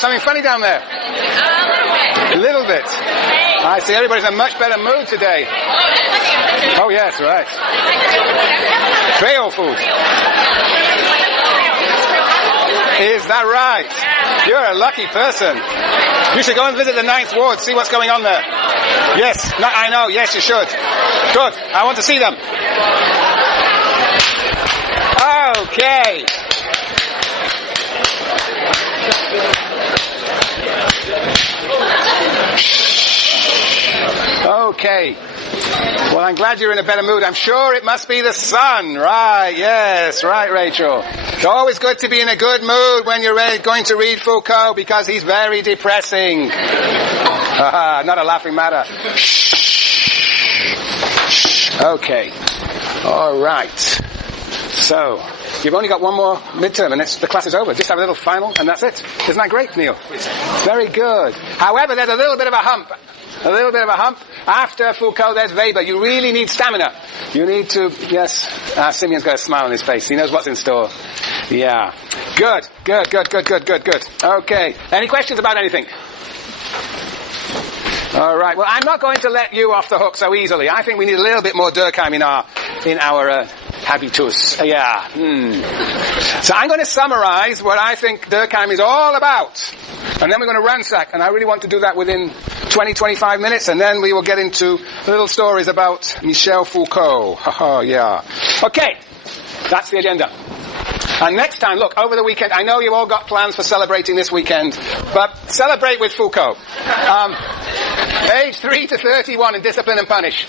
something funny down there? A little bit. I see everybody's in a much better mood today. Oh, yes, right. Creole food. Is that right? You're a lucky person. You should go and visit the 9th Ward, see what's going on there. Yes, I know, yes, you should. Good, I want to see them. Okay. Okay. Well, I'm glad you're in a better mood. I'm sure it must be the sun. Right, yes, right, Rachel. It's always good to be in a good mood when you're going to read Foucault because he's very depressing. Not a laughing matter. Okay. All right. So, you've only got one more midterm and the class is over. Just have a little final and that's it. Isn't that great, Neil? Very good. However, there's a little bit of a hump. After Foucault, there's Weber. You really need stamina. You need to, yes, Simeon's got a smile on his face. He knows what's in store. Yeah. Good. Okay. Any questions about anything? All right. Well, I'm not going to let you off the hook so easily. I think we need a little bit more Durkheim in our habitus. Yeah. So I'm going to summarize what I think Durkheim is all about. And then we're going to ransack. And I really want to do that within 20-25 minutes. And then we will get into little stories about Michel Foucault. Yeah. Okay. That's the agenda. And next time, look, over the weekend, I know you've all got plans for celebrating this weekend, but celebrate with Foucault. Page 3 to 31 in Discipline and Punish.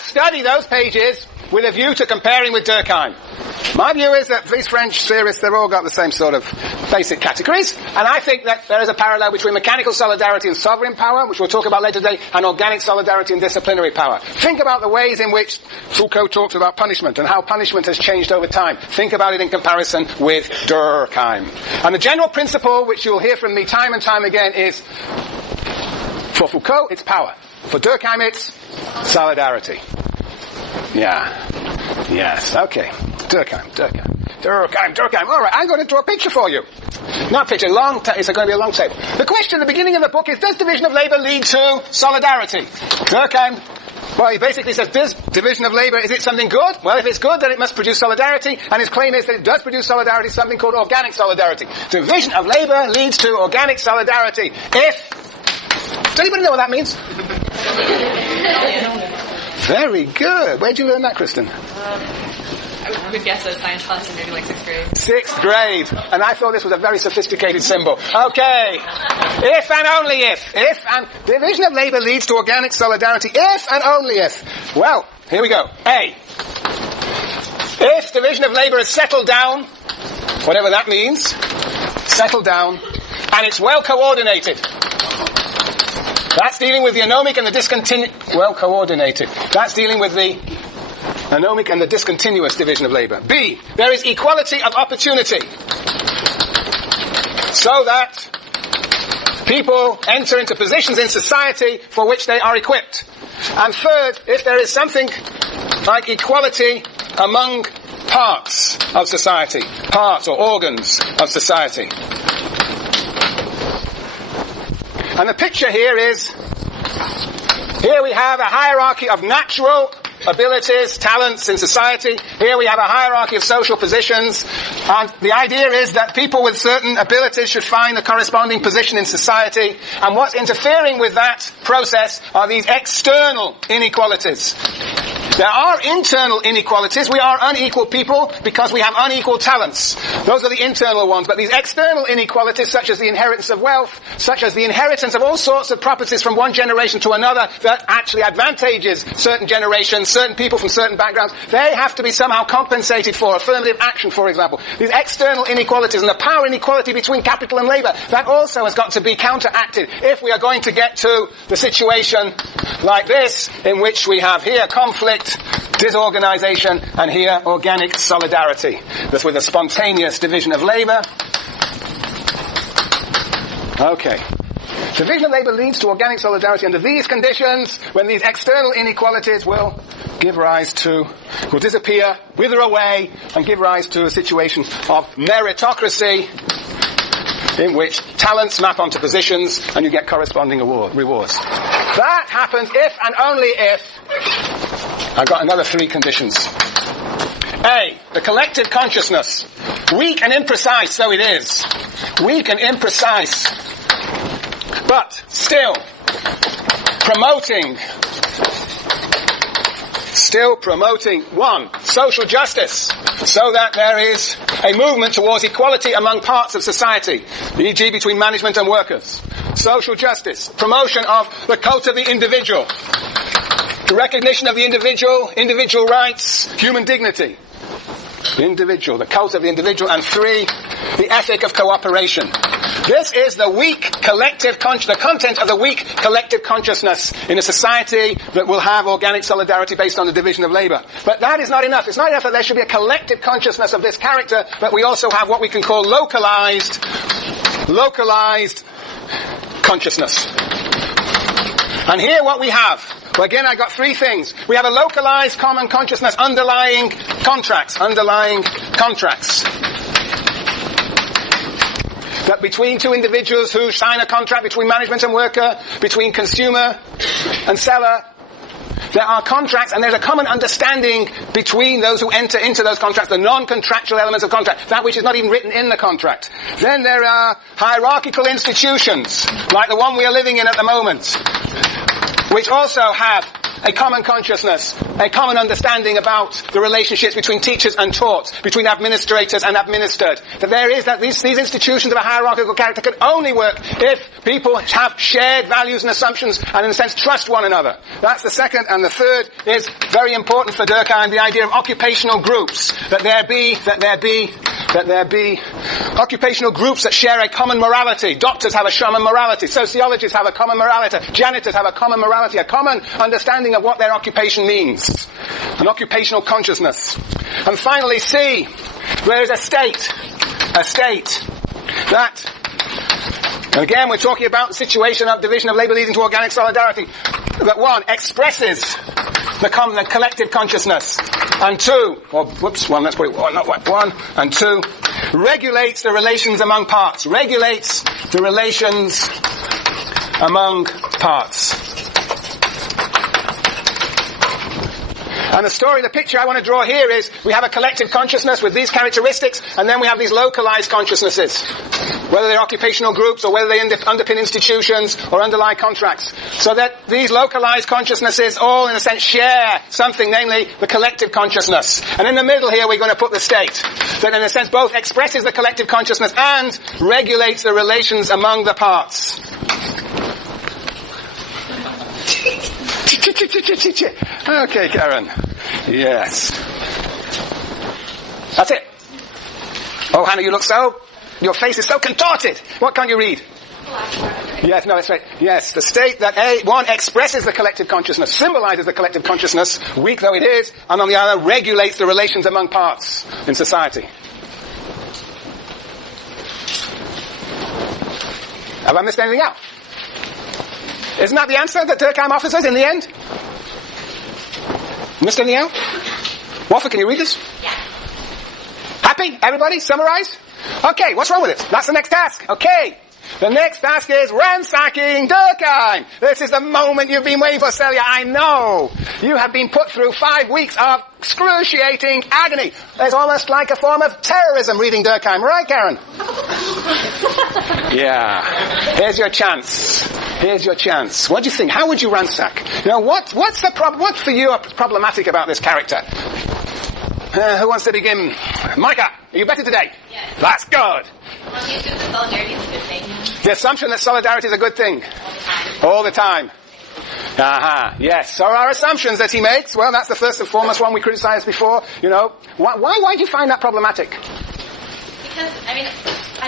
Study those pages with a view to comparing with Durkheim. My view is that these French theorists, they've all got the same sort of basic categories, and I think that there is a parallel between mechanical solidarity and sovereign power, which we'll talk about later today, and organic solidarity and disciplinary power. Think about the ways in which Foucault talks about punishment and how punishment has changed over time. Think about it in comparison with Durkheim. And the general principle, which you'll hear from me time and time again, is for Foucault, it's power. For Durkheim, it's solidarity. Yeah. Yes. Okay. Durkheim. All right. I'm going to draw a picture for you. Not a picture. It's going to be a long table. The question at the beginning of the book is: does division of labor lead to solidarity? Durkheim. Well, he basically says, does division of labor, is it something good? Well, if it's good, then it must produce solidarity. And his claim is that it does produce solidarity, something called organic solidarity. Division of labor leads to organic solidarity. Does anybody know what that means? Very good. Where'd you learn that, Kristen? I would guess a science class in maybe like 6th grade. 6th grade. And I thought this was a very sophisticated symbol. Okay. If and only if. If and division of labor leads to organic solidarity. If and only if. Well, here we go. A. If division of labor is settled down, whatever that means, settled down, and it's well coordinated. That's dealing with the anomic and the discontinuous. Well coordinated. That's dealing with the anomic and the discontinuous division of labor. B. There is equality of opportunity. So that people enter into positions in society for which they are equipped. And third, if there is something like equality among parts of society, parts or organs of society. And the picture here is, here we have a hierarchy of natural abilities, talents in society. Here we have a hierarchy of social positions. And the idea is that people with certain abilities should find a corresponding position in society. And what's interfering with that process are these external inequalities. There are internal inequalities. We are unequal people because we have unequal talents. Those are the internal ones. But these external inequalities, such as the inheritance of wealth, such as the inheritance of all sorts of properties from one generation to another that actually advantages certain generations, certain people from certain backgrounds, they have to be somehow compensated for. Affirmative action, for example. These external inequalities and the power inequality between capital and labour, that also has got to be counteracted if we are going to get to the situation like this, in which we have here conflict, disorganization, and here organic solidarity. This with a spontaneous division of labor. Okay. Division of labor leads to organic solidarity under these conditions, when these external inequalities will disappear, wither away, and give rise to a situation of meritocracy in which talents map onto positions and you get corresponding rewards. That happens if and only if I've got another 3 conditions. A, the collective consciousness, weak and imprecise, so it is. Weak and imprecise, but still promoting 1, social justice, so that there is a movement towards equality among parts of society, e.g. between management and workers. Social justice, promotion of the cult of the individual, the recognition of the individual rights, human dignity. The cult of the individual, and 3, the ethic of cooperation. This is the the content of the weak collective consciousness in a society that will have organic solidarity based on the division of labour. But that is not enough. It's not enough that there should be a collective consciousness of this character, but we also have what we can call localized consciousness. And here what we have, well, again, I got 3 things. We have a localized common consciousness, underlying contracts. That between 2 individuals who sign a contract, between management and worker, between consumer and seller, there are contracts, and there's a common understanding between those who enter into those contracts, the non-contractual elements of contract, that which is not even written in the contract. Then there are hierarchical institutions, like the one we are living in at the moment, which also have a common consciousness, a common understanding about the relationships between teachers and taught, between administrators and administered. That these institutions of a hierarchical character can only work if people have shared values and assumptions and, in a sense, trust one another. That's the second. And the third is very important for Durkheim, the idea of occupational groups. That there be occupational groups that share a common morality. Doctors have a common morality. Sociologists have a common morality. Janitors have a common morality, a common understanding of what their occupation means. An occupational consciousness. And finally, C, there is a state that, and again we're talking about the situation of division of labour leading to organic solidarity, that 1, expresses the collective consciousness, and 2, and 2, regulates the relations among parts. And the picture I want to draw here is, we have a collective consciousness with these characteristics, and then we have these localized consciousnesses, whether they're occupational groups or whether they underpin institutions or underlie contracts. So that these localized consciousnesses all, in a sense, share something, namely the collective consciousness. And in the middle here, we're going to put the state, that in a sense both expresses the collective consciousness and regulates the relations among the parts. Okay, Karen. Yes. That's it. Oh, Hannah, your face is so contorted. What can't you read? Yes, no, that's right. Yes, the state that one expresses the collective consciousness, symbolizes the collective consciousness, weak though it is, and on the other regulates the relations among parts in society. Have I missed anything out? Isn't that the answer that Durkheim offers us in the end? Missed anything out? Wofford, can you read this? Yeah. Happy? Everybody? Summarize? Okay, what's wrong with it? That's the next task. Okay. The next task is ransacking Durkheim. This is the moment you've been waiting for, Celia. I know. You have been put through 5 weeks of excruciating agony. It's almost like a form of terrorism reading Durkheim. Right, Karen? Yeah. Here's your chance. What do you think? How would you ransack? What's for you problematic about this character? Who wants to begin? Micah, are you better today? Yes. That's good. Well, the assumption that solidarity is a good thing. The assumption that solidarity is a good thing. All the time. Yes. So our assumptions that he makes, well, that's the first and foremost one we criticized before. Why do you find that problematic? Because, I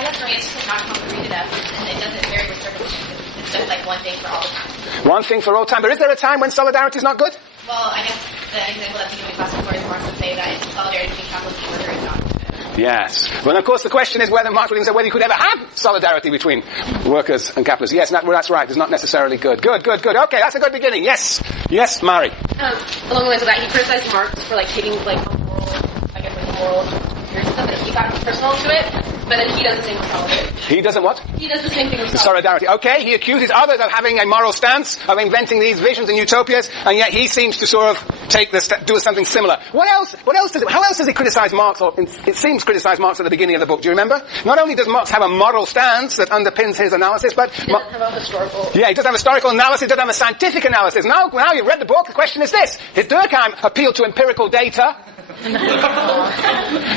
guess for me it's just not complicated enough, and it doesn't vary with circumstances. It's just like one thing for all the time. One thing for all time. But is there a time when solidarity is not good? Well, I guess the example that's usually classic for is Marx would say that solidarity between capitalist and worker is not good. Yes. Well, of course, the question is whether Marx would say whether you could ever have solidarity between workers and capitalists. Yes, that's right. It's not necessarily good. Good. Okay, that's a good beginning. Yes, Mari. Along the lines of that, he criticized Marx for taking a moral empiricism, that he got personal to it, but then he does the same with solidarity. He doesn't what? He does the same thing with Solidarity. Okay, he accuses others of having a moral stance, of inventing these visions and utopias, and yet he seems to sort of do something similar. How else does he criticize Marx, or it seems criticize Marx at the beginning of the book? Do you remember? Not only does Marx have a moral stance that underpins his analysis, but he doesn't have a historical. Yeah, he doesn't have historical analysis, he doesn't have a scientific analysis. Now you've read the book, the question is this. Did Durkheim appeal to empirical data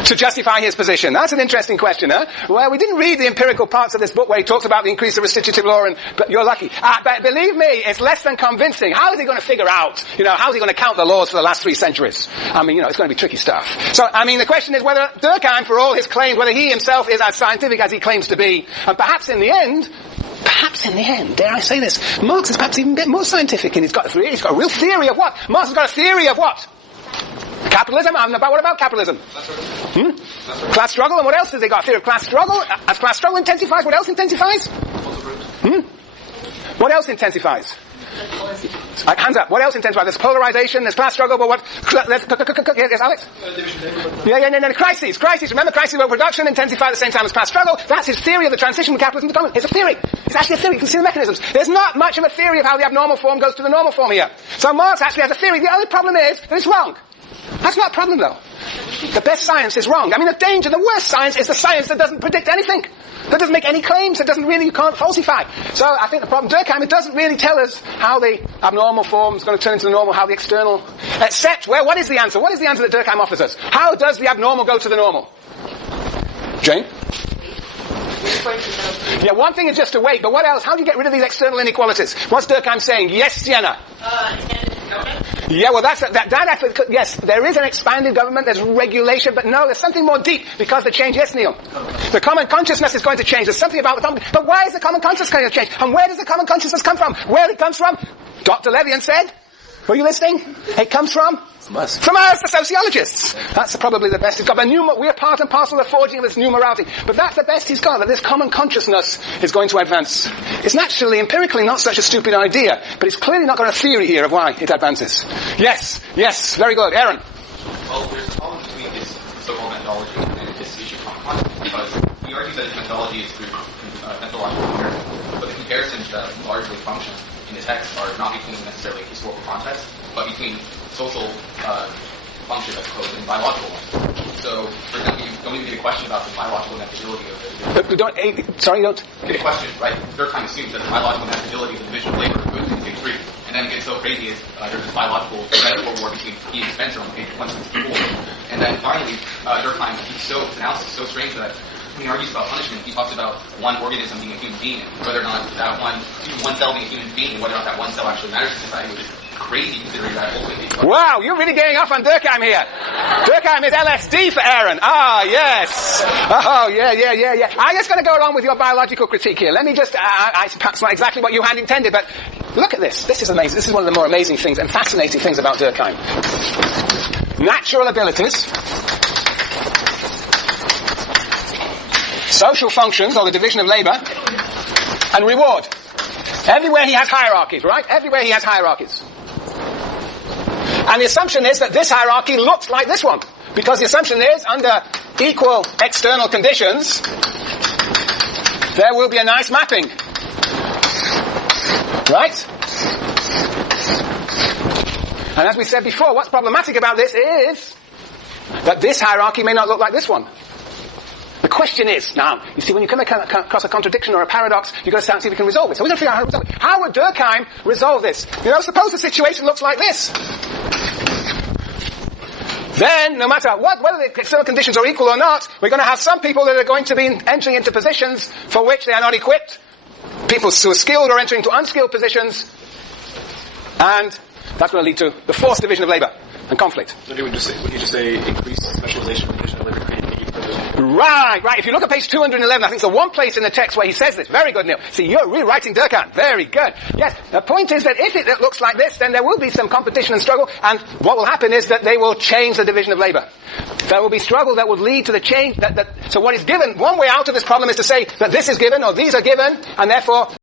to justify his position? That's an interesting question, huh? Well, we didn't read the empirical parts of this book where he talks about the increase of restitutive law, but you're lucky. But believe me, it's less than convincing. How is he going to figure out, how is he going to count the laws for the last 3 centuries? I mean, it's going to be tricky stuff. So, I mean, the question is whether Durkheim, for all his claims, whether he himself is as scientific as he claims to be, and perhaps in the end, dare I say this, Marx is perhaps even a bit more scientific, and he's got a real theory of what? Marx has got a theory of what? Capitalism? What about capitalism? Class struggle, and what else has he got? Theory of class struggle? As class struggle intensifies, what else intensifies? What else intensifies? Hands up. What else intensifies? There's polarization, there's class struggle, but what? Yes, Alex? No. Crises. Remember, crises about production intensify at the same time as class struggle. That's his theory of the transition from capitalism to communism. It's a theory. It's actually a theory. You can see the mechanisms. There's not much of a theory of how the abnormal form goes to the normal form here. So Marx actually has a theory. The only problem is that it's wrong. That's not a problem, though. The best science is wrong. I mean, the worst science is the science that doesn't predict anything. That doesn't make any claims. You can't falsify. So I think the problem, Durkheim, it doesn't really tell us how the abnormal form is going to turn into the normal, how the external, except, what is the answer? What is the answer that Durkheim offers us? How does the abnormal go to the normal? Jane? Yeah, one thing is just to wait, but what else? How do you get rid of these external inequalities? What's Durkheim saying? Yes, Sienna? Yeah, well, yes, there is an expanded government, there's regulation, but no, there's something more deep, because the change, yes, Neil? The common consciousness is going to change. There's something about but why is the common consciousness going to change? And where does the common consciousness come from? Where it comes from? Dr. Levian said, were you listening? It comes from? From us, the sociologists. That's probably the best he's got. We're part and parcel of the forging of this new morality. But that's the best he's got, that this common consciousness is going to advance. It's naturally, empirically, not such a stupid idea, but it's clearly not got a theory here of why it advances. Yes, very good. Aaron? Well, there's a problem between his so-called methodology and this issue of common consciousness, because he argues that his methodology is through methodological comparison, but the comparisons that largely function in the text are not between necessarily historical context, but between social function as opposed to biological one. So, for example, you don't even get a question about the biological methodology of it. Don't Get a question, right? Durkheim assumes that the biological methodology of the division of labor goes to the same degree. And then it gets so crazy as there's this biological metaphor war between he and Spencer on page 164. And then finally, Durkheim, his analysis is so strange that when he argues about punishment, he talks about one organism being a human being, and whether or not that one cell being a human being, and whether or not that one cell actually matters to society, which is crazy considering that ultimately. Wow, you're really getting off on Durkheim here. Durkheim is LSD for Aaron. Ah, yes. Oh, yeah. I'm just going to go along with your biological critique here. Let me just, perhaps not exactly what you had intended, but look at this. This is amazing. This is one of the more amazing things and fascinating things about Durkheim. Natural abilities, social functions, or the division of labor, and reward. Everywhere he has hierarchies, right? Everywhere he has hierarchies. And the assumption is that this hierarchy looks like this one. Because the assumption is, under equal external conditions, there will be a nice mapping. Right? And as we said before, what's problematic about this is that this hierarchy may not look like this one. The question is, now, you see, when you come across a contradiction or a paradox, you've got to start and see if we can resolve it. So we're going to figure out how to resolve it. How would Durkheim resolve this? Suppose the situation looks like this. Then, no matter whether the external conditions are equal or not, we're going to have some people that are going to be entering into positions for which they are not equipped. People who are skilled are entering into unskilled positions. And that's going to lead to the forced division of labor and conflict. So would you just say increased specialization of division of labor creating the Right. If you look at page 211, I think it's the one place in the text where he says this. Very good, Neil. See, you're rewriting Durkheim. Very good. Yes, the point is that if it looks like this, then there will be some competition and struggle, and what will happen is that they will change the division of labor. There will be struggle that would lead to the change. So what is given, one way out of this problem is to say that this is given, or these are given, and therefore